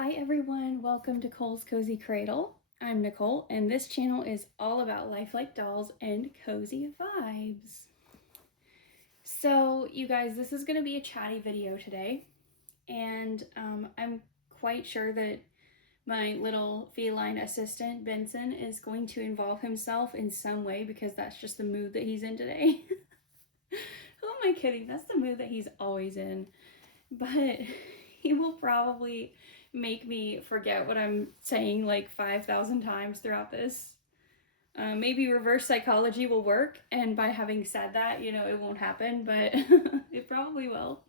Hi everyone, welcome to Cole's Cozy Cradle. I'm Nicole, and this channel is all about lifelike dolls and cozy vibes. So, you guys, this is going to be a chatty video today, and I'm quite sure that my little feline assistant, Benson, is going to involve himself in some way because that's just the mood that he's in today. Who am I kidding? That's the mood that he's always in. But he will probably make me forget what I'm saying like 5,000 times throughout this. Maybe reverse psychology will work, and by having said that, it won't happen, but it probably will.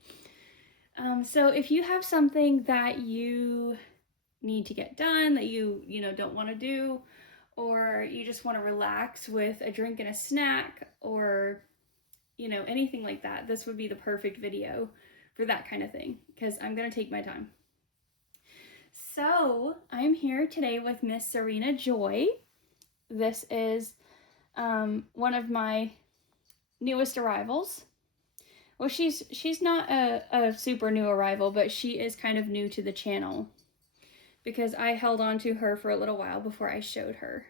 So if you have something that you need to get done that you don't want to do, or you just want to relax with a drink and a snack, or anything like that, this would be the perfect video for that kind of thing because I'm gonna take my time. So I'm here today with Miss Serena Joy. This is one of my newest arrivals. Well, she's not a super new arrival, but she is kind of new to the channel because I held on to her for a little while before I showed her.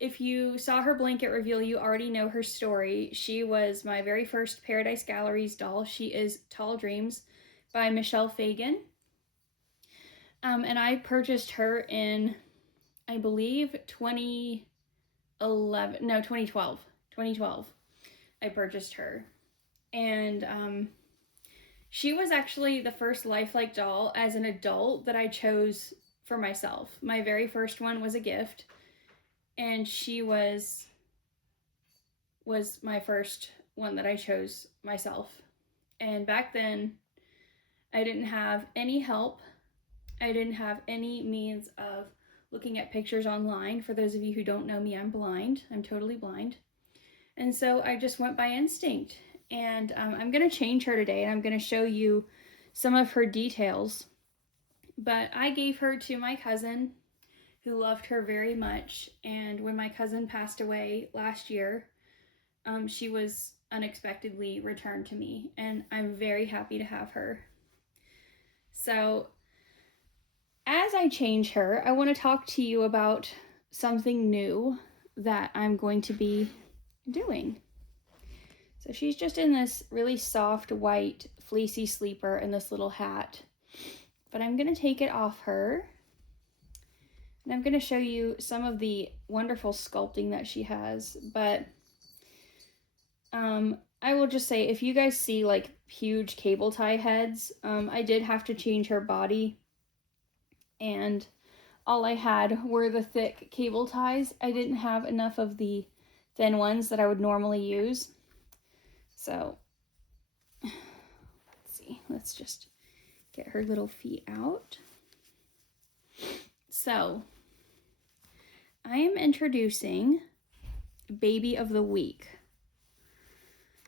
If you saw her blanket reveal, you already know her story. She was my very first Paradise Galleries doll. She is Tall Dreams by Michelle Fagan. And I purchased her in, I believe, 2012. I purchased her. And she was actually the first lifelike doll as an adult that I chose for myself. My very first one was a gift, and she was my first one that I chose myself. And back then, I didn't have any help. I didn't have any means of looking at pictures online. For those of you who don't know me, I'm blind. I'm totally blind. And so I just went by instinct. And I'm going to change her today, and I'm going to show you some of her details. But I gave her to my cousin, who loved her very much. And when my cousin passed away last year, she was unexpectedly returned to me, and I'm very happy to have her. So as I change her, I want to talk to you about something new that I'm going to be doing. So she's just in this really soft white fleecy sleeper and this little hat, but I'm going to take it off her, and I'm going to show you some of the wonderful sculpting that she has. But I will just say, if you guys see like huge cable tie heads, I did have to change her body, and all I had were the thick cable ties. I didn't have enough of the thin ones that I would normally use. So let's see, let's just get her little feet out. So I am introducing Baby of the Week.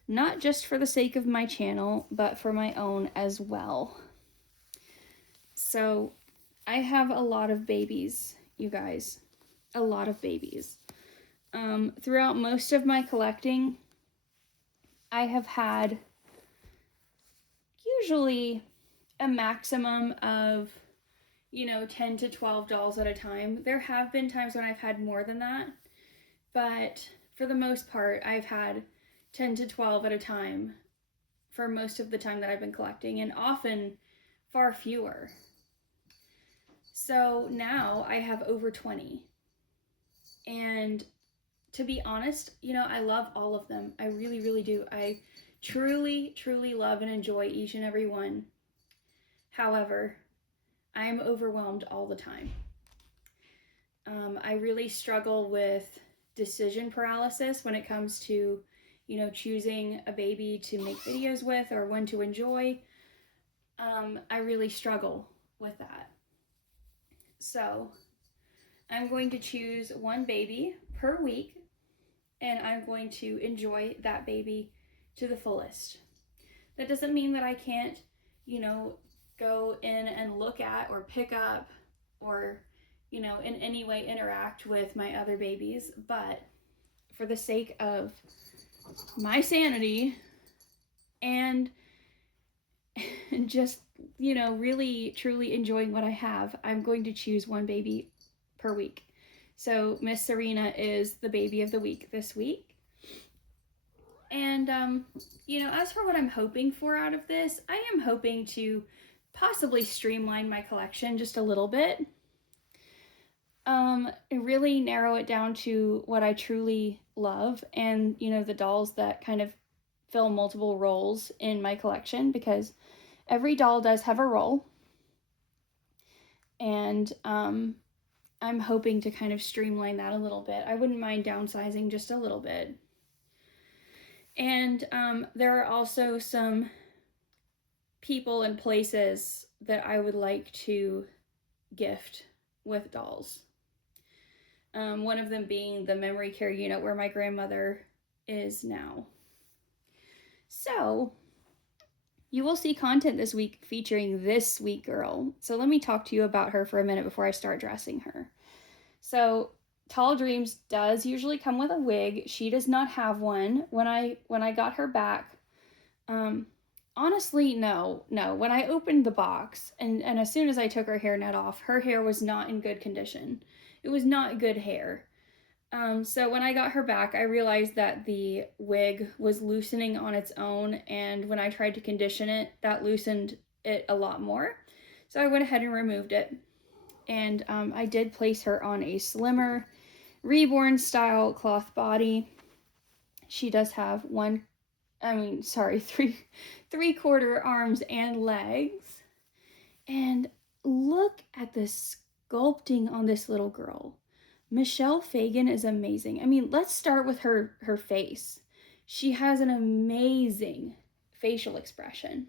Not just for the sake of my channel, but for my own as well. So I have a lot of babies, you guys. A lot of babies. Throughout most of my collecting, I have had usually a maximum of, 10 to 12 dolls at a time. There have been times when I've had more than that, but for the most part, I've had 10 to 12 at a time for most of the time that I've been collecting, and often far fewer. So now I have over 20. And to be honest, I love all of them. I really, really do. I truly, truly love and enjoy each and every one. However, I am overwhelmed all the time. I really struggle with decision paralysis when it comes to, choosing a baby to make videos with or one to enjoy. I really struggle with that. So I'm going to choose one baby per week, and I'm going to enjoy that baby to the fullest. That doesn't mean that I can't, go in and look at or pick up or, in any way interact with my other babies. But for the sake of my sanity and just really truly enjoying what I have, I'm going to choose one baby per week. So Miss Serena is the baby of the week this week. And, as for what I'm hoping for out of this, I am hoping to possibly streamline my collection just a little bit. Really narrow it down to what I truly love and, the dolls that kind of fill multiple roles in my collection, because every doll does have a role. And I'm hoping to kind of streamline that a little bit. I wouldn't mind downsizing just a little bit. And there are also some people and places that I would like to gift with dolls. One of them being the memory care unit where my grandmother is now. So, you will see content this week featuring this sweet girl. So let me talk to you about her for a minute before I start dressing her. So, Tall Dreams does usually come with a wig. She does not have one. When I got her back, honestly, no. When I opened the box and as soon as I took her hairnet off, her hair was not in good condition. It was not good hair. So when I got her back, I realized that the wig was loosening on its own, and when I tried to condition it, that loosened it a lot more. So I went ahead and removed it. And I did place her on a slimmer, reborn style cloth body. She does have three-quarter arms and legs. And look at the sculpting on this little girl. Michelle Fagan is amazing. I mean, let's start with her face. She has an amazing facial expression.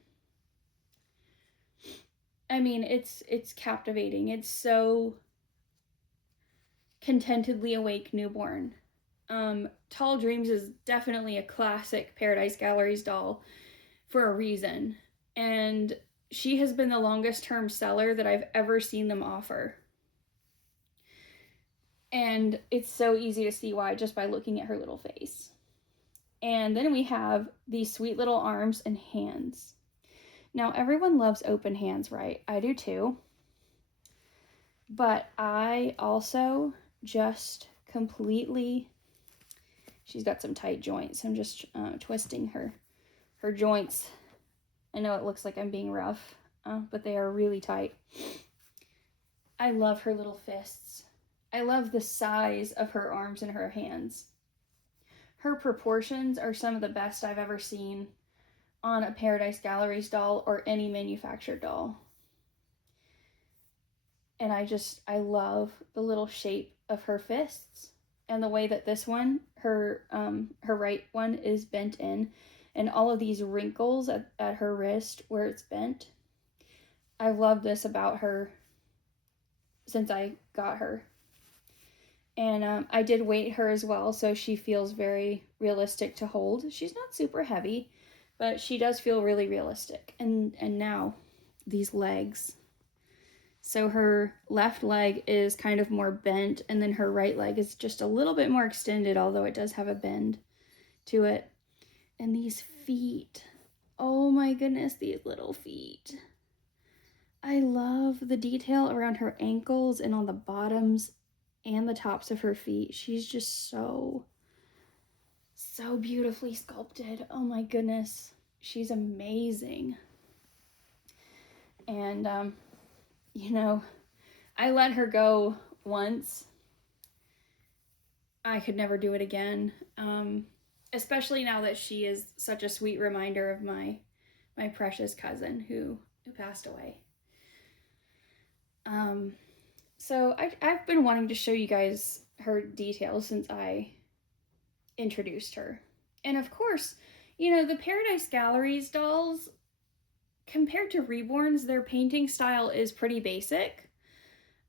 I mean, it's captivating. It's so contentedly awake newborn. Tall Dreams is definitely a classic Paradise Galleries doll for a reason. And she has been the longest term seller that I've ever seen them offer. And it's so easy to see why just by looking at her little face. And then we have these sweet little arms and hands. Now, everyone loves open hands, right? I do too. But I also just completely... She's got some tight joints. I'm just twisting her joints. I know it looks like I'm being rough, but they are really tight. I love her little fists. I love the size of her arms and her hands. Her proportions are some of the best I've ever seen on a Paradise Galleries doll or any manufactured doll. And I love the little shape of her fists and the way that this one, her right one is bent in, and all of these wrinkles at her wrist where it's bent. I love this about her since I got her. And I did weight her as well, so she feels very realistic to hold. She's not super heavy, but she does feel really realistic. And now, these legs. So her left leg is kind of more bent, and then her right leg is just a little bit more extended, although it does have a bend to it. And these feet. Oh my goodness, these little feet. I love the detail around her ankles and on the bottoms and the tops of her feet. She's just so beautifully sculpted. Oh my goodness. She's amazing. And, I let her go once. I could never do it again. Especially now that she is such a sweet reminder of my precious cousin who passed away. So I've been wanting to show you guys her details since I introduced her. And of course, the Paradise Galleries dolls, compared to Reborn's, their painting style is pretty basic.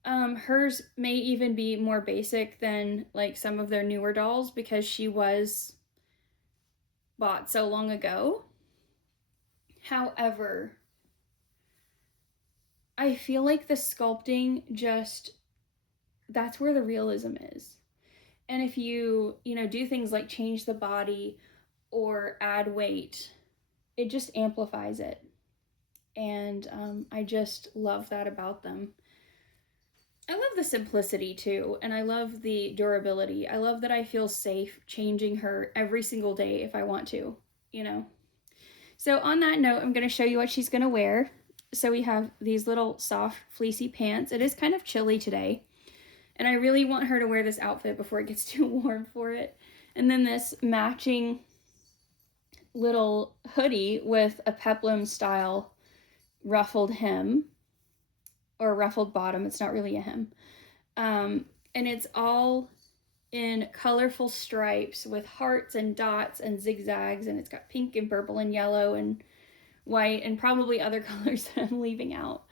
Hers may even be more basic than like some of their newer dolls because she was bought so long ago. However, I feel like the sculpting that's where the realism is. And if you, do things like change the body or add weight, it just amplifies it. and I just love that about them. I love the simplicity too, and I love the durability. I love that I feel safe changing her every single day if I want to, you know. So on that note, I'm going to show you what she's going to wear. So we have these little soft fleecy pants. It is kind of chilly today, and I really want her to wear this outfit before it gets too warm for it. And then this matching little hoodie with a peplum style ruffled hem, or ruffled bottom. It's not really a hem. And it's all in colorful stripes with hearts and dots and zigzags, and it's got pink and purple and yellow and white and probably other colors that I'm leaving out.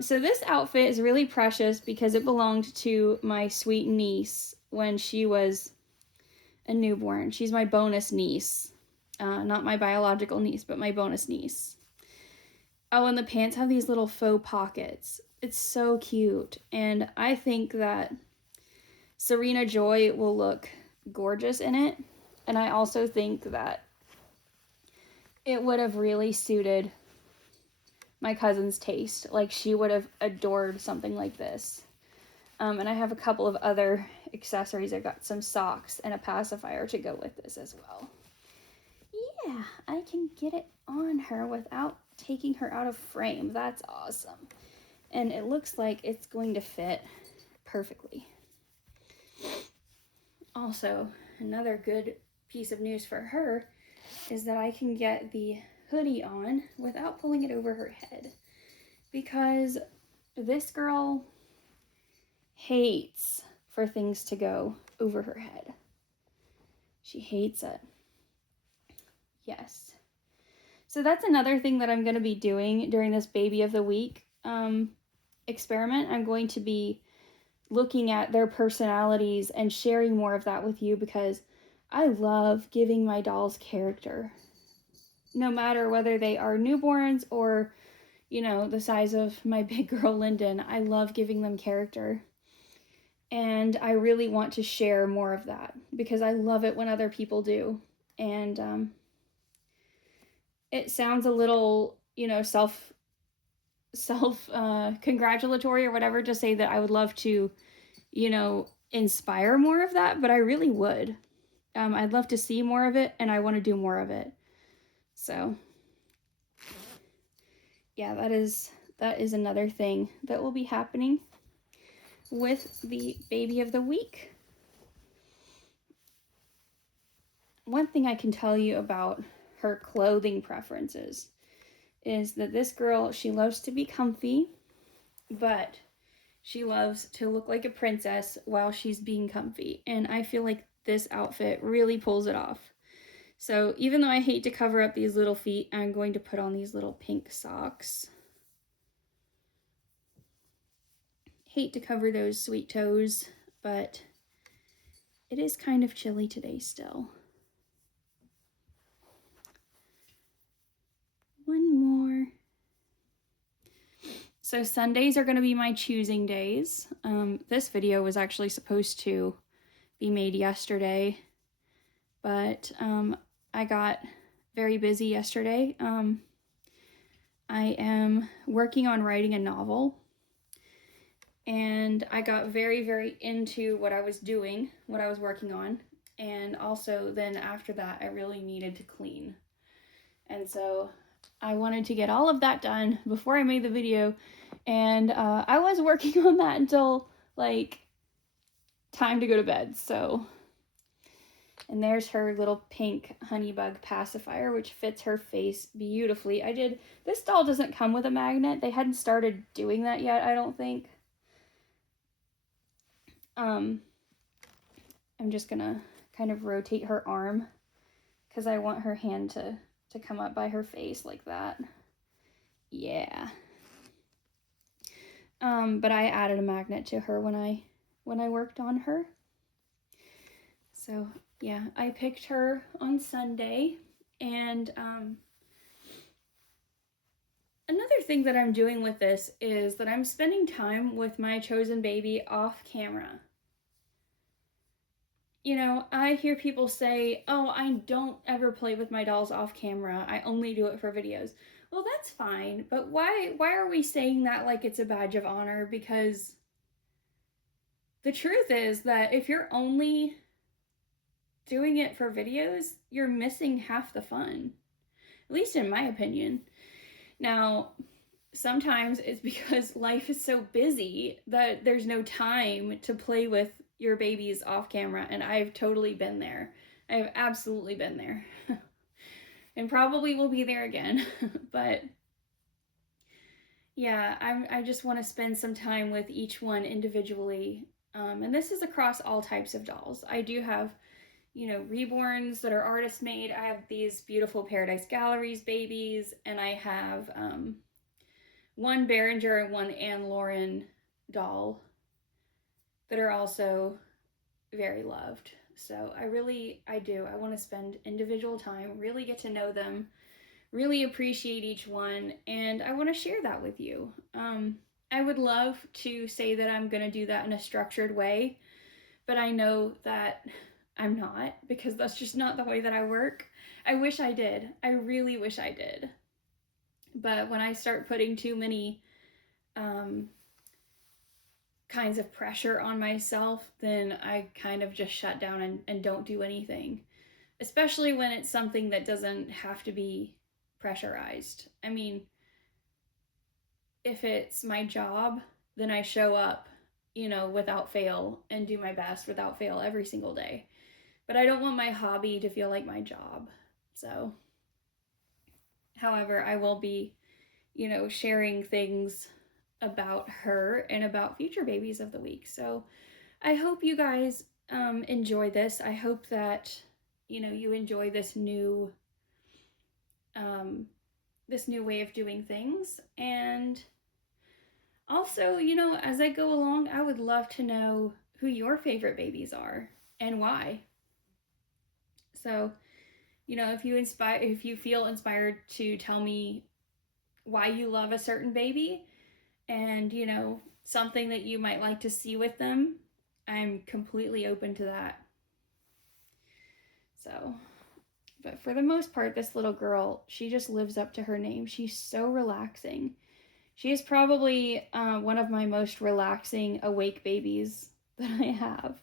So this outfit is really precious because it belonged to my sweet niece when she was a newborn. She's my bonus niece. Not my biological niece, but my bonus niece. Oh, and the pants have these little faux pockets. It's so cute. And I think that Serena Joy will look gorgeous in it. And I also think that it would have really suited my cousin's taste. Like, she would have adored something like this. And I have a couple of other accessories. I've got some socks and a pacifier to go with this as well. Yeah, I can get it on her without taking her out of frame. That's awesome. And it looks like it's going to fit perfectly. Also, another good piece of news for her is that I can get the hoodie on without pulling it over her head, because this girl hates for things to go over her head. She hates it. Yes. So that's another thing that I'm going to be doing during this Baby of the Week experiment. I'm going to be looking at their personalities and sharing more of that with you, because I love giving my dolls character. No matter whether they are newborns or, you know, the size of my big girl Linden, I love giving them character. And I really want to share more of that because I love it when other people do. And it sounds a little, you know, self congratulatory or whatever to say that I would love to, you know, inspire more of that, but I really would. I'd love to see more of it, and I want to do more of it. So yeah, that is another thing that will be happening with the Baby of the Week. One thing I can tell you about her clothing preferences is that this girl, she loves to be comfy, but she loves to look like a princess while she's being comfy. And I feel like this outfit really pulls it off. So even though I hate to cover up these little feet, I'm going to put on these little pink socks. Hate to cover those sweet toes, but it is kind of chilly today still. One more. So Sundays are going to be my choosing days. This video was actually supposed to be made yesterday, but I got very busy yesterday. I am working on writing a novel, and I got very, very into what I was doing, what I was working on, and also then after that, I really needed to clean. And so I wanted to get all of that done before I made the video, and I was working on that until, like, time to go to bed, so... And there's her little pink Honeybug pacifier, which fits her face beautifully. This doll doesn't come with a magnet. They hadn't started doing that yet, I don't think. I'm just gonna kind of rotate her arm because I want her hand to come up by her face like that. Yeah. But I added a magnet to her when I worked on her. So yeah, I picked her on Sunday, and another thing that I'm doing with this is that I'm spending time with my chosen baby off camera. You know, I hear people say, oh, I don't ever play with my dolls off camera. I only do it for videos. Well, that's fine, but why are we saying that like it's a badge of honor? Because the truth is that if you're only doing it for videos, you're missing half the fun. At least in my opinion. Now, sometimes it's because life is so busy that there's no time to play with your babies off camera, and I've totally been there. I've absolutely been there. And probably will be there again. But yeah, I just want to spend some time with each one individually. And this is across all types of dolls. I do have, reborns that are artist made. I have these beautiful Paradise Galleries babies, and I have one Behringer and one Anne Lauren doll that are also very loved. So I do. I want to spend individual time, really get to know them, really appreciate each one, and I want to share that with you. I would love to say that I'm going to do that in a structured way, but I know that I'm not, because that's just not the way that I work. I wish I did. I really wish I did. But when I start putting too many kinds of pressure on myself, then I kind of just shut down and don't do anything. Especially when it's something that doesn't have to be pressurized. I mean, if it's my job, then I show up, without fail and do my best without fail every single day. But I don't want my hobby to feel like my job. So, however, I will be, sharing things about her and about future babies of the week. So I hope you guys enjoy this. I hope that, you enjoy this new way of doing things. And also, as I go along, I would love to know who your favorite babies are and why. So, if you feel inspired to tell me why you love a certain baby and, something that you might like to see with them, I'm completely open to that. So, but for the most part, this little girl, she just lives up to her name. She's so relaxing. She is probably one of my most relaxing awake babies that I have.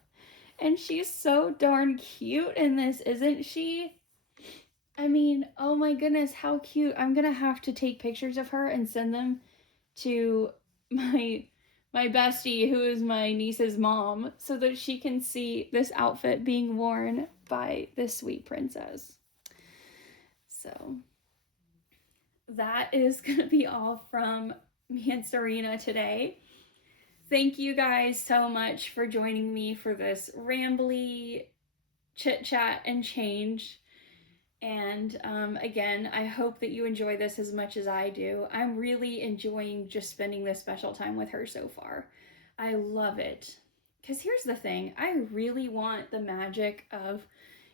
And she's so darn cute in this, isn't she? I mean, oh my goodness, how cute. I'm going to have to take pictures of her and send them to my bestie, who is my niece's mom, so that she can see this outfit being worn by this sweet princess. So that is going to be all from me and Serena today. Thank you guys so much for joining me for this rambly chit chat and change. And again, I hope that you enjoy this as much as I do. I'm really enjoying just spending this special time with her so far. I love it. Because here's the thing, I really want the magic of,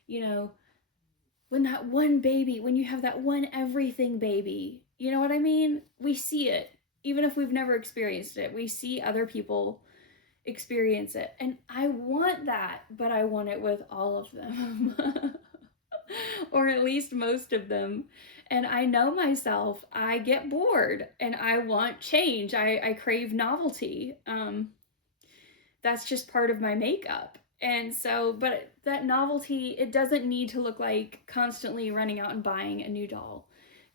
when that one baby, when you have that one everything baby, you know what I mean? We see it, even if we've never experienced it. We see other people experience it. And I want that, but I want it with all of them. Or at least most of them. And I know myself, I get bored and I want change. I crave novelty. That's just part of my makeup. And so, but that novelty, it doesn't need to look like constantly running out and buying a new doll.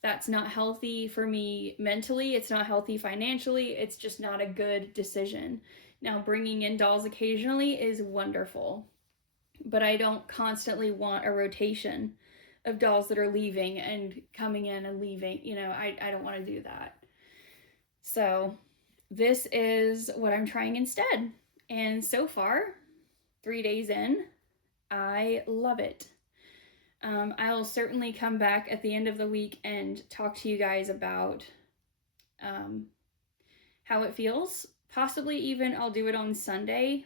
That's not healthy for me mentally. It's not healthy financially. It's just not a good decision. Now, bringing in dolls occasionally is wonderful, but I don't constantly want a rotation of dolls that are leaving and coming in and leaving. I don't want to do that. So this is what I'm trying instead. And so far, 3 days in, I love it. I'll certainly come back at the end of the week and talk to you guys about how it feels. Possibly even I'll do it on Sunday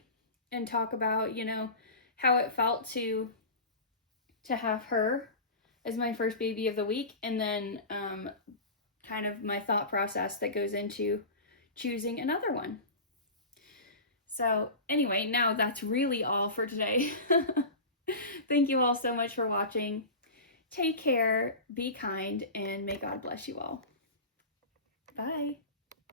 and talk about, how it felt to have her as my first baby of the week, and then kind of my thought process that goes into choosing another one. So anyway, now that's really all for today. Thank you all so much for watching. Take care, be kind, and may God bless you all. Bye.